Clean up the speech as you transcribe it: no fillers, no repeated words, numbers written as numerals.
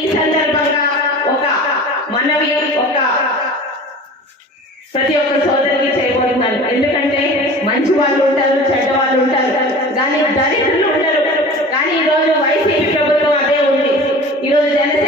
ఈ సందర్భంగా ఒక మనవి ఒక ప్రతి ఒక్క సోదరికి చేయబోతున్నాను. ఎందుకంటే మంచి వాళ్ళు ఉంటారు, చెడ్డ వాళ్ళు ఉంటారు, కానీ దరిద్రులు ఉండరు. కానీ ఈరోజు వైసీపీ ప్రభుత్వం అదే ఉంది. ఈరోజు జనసేన